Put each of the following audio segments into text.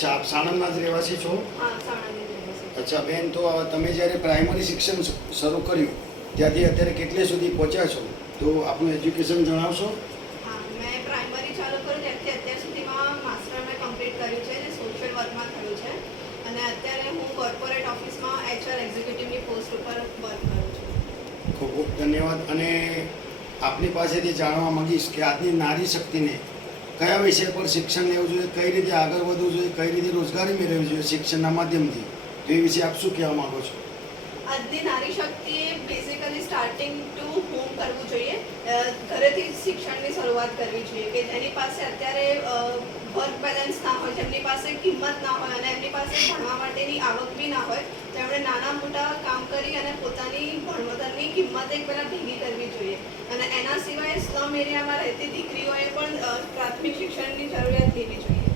અચ્છા, આપ સાણંદના જ રહેવાસી છો? હા, સાણંદની રહેવાસી. અચ્છા બેન, તો તમે જ્યારે પ્રાઇમરી શિક્ષણ શરૂ કર્યું ત્યાંથી અત્યારે કેટલે સુધી પહોંચ્યા છો, તો આપનું એજ્યુકેશન જણાવશો? હા, મેં પ્રાઇમરી ચાલુ કર્યું ત્યારથી અત્યાર સુધીમાં માસ્ટર મેં કમ્પ્લીટ કર્યું છે, જે સોશિયલ વર્કમાં થયું છે. અને અત્યારે હું કોર્પોરેટ ઓફિસમાં HR એક્ઝિક્યુટિવની પોસ્ટ ઉપર વર્ક કરું છું. ખૂબ ખૂબ ધન્યવાદ. અને આપની પાસેથી જાણવા માંગીશ કે આજની નારી શક્તિને કયા વિષય પર શિક્ષણ લેવું જોઈએ, કઈ રીતે આગળ વધવું જોઈએ, કઈ રીતે રોજગારી મેળવવી જોઈએ શિક્ષણના માધ્યમથી, તો એ વિશે આપ શું કહેવા માંગો છો? આજની નારી શક્તિએ બેઝિકલી સ્ટાર્ટિંગ ટુ હોમ કરવું જોઈએ. ઘરેથી જ શિક્ષણની શરૂઆત કરવી જોઈએ કે જેની પાસે અત્યારે વર્ક બેલેન્સ ના હોય, જેમની પાસે કિંમત ના હોય અને એમની પાસે ભણવા માટેની આવક બી ના હોય, તો એમણે નાના મોટા કામ કરી અને પોતાની ભણતરની કિંમત એક પહેલાં ભેગી કરવી જોઈએ. અને એના સિવાય સ્લમ એરિયામાં રહેતી દીકરીઓએ પણ પ્રાથમિક શિક્ષણની જરૂરિયાત લેવી જોઈએ.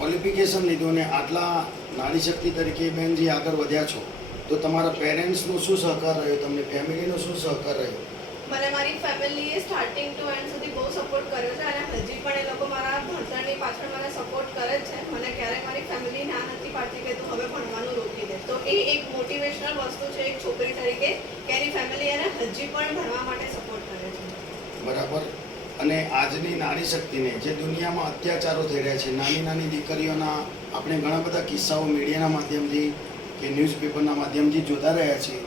ક્વોલિફિકેશન લીધું ને આટલા નારી શક્તિ તરીકે બેન જે આગળ વધ્યા છો, તો તમારા પેરેન્ટ્સનો શું સહકાર રહ્યો, તમને ફેમિલીનો શું સહકાર રહ્યો? મને મારી ફેમિલીએ સ્ટાર્ટિંગ ટુ એન્ડ સુધી બહુ સપોર્ટ કર્યો છે અને હજી પણ એ લોકો મારા ભણતરની પાછળ મને સપોર્ટ કરે જ છે. મને ક્યારેય મારી ફેમિલી ના નથી પાડતી કે તું હવે ભણવાનું રોકી દે. તો એ એક મોટિવેશનલ વસ્તુ છે એક છોકરી તરીકે કે એની ફેમિલી એને હજી પણ ભણવા માટે સપોર્ટ કરે છે. બરાબર. અને આજની નારી શક્તિને જે દુનિયામાં અત્યાચારો થઈ રહ્યા છે, નાની નાની દીકરીઓના આપણે ઘણા બધા કિસ્સાઓ મીડિયાના માધ્યમથી કે ન્યૂઝપેપરના માધ્યમથી જોતા રહ્યા છીએ,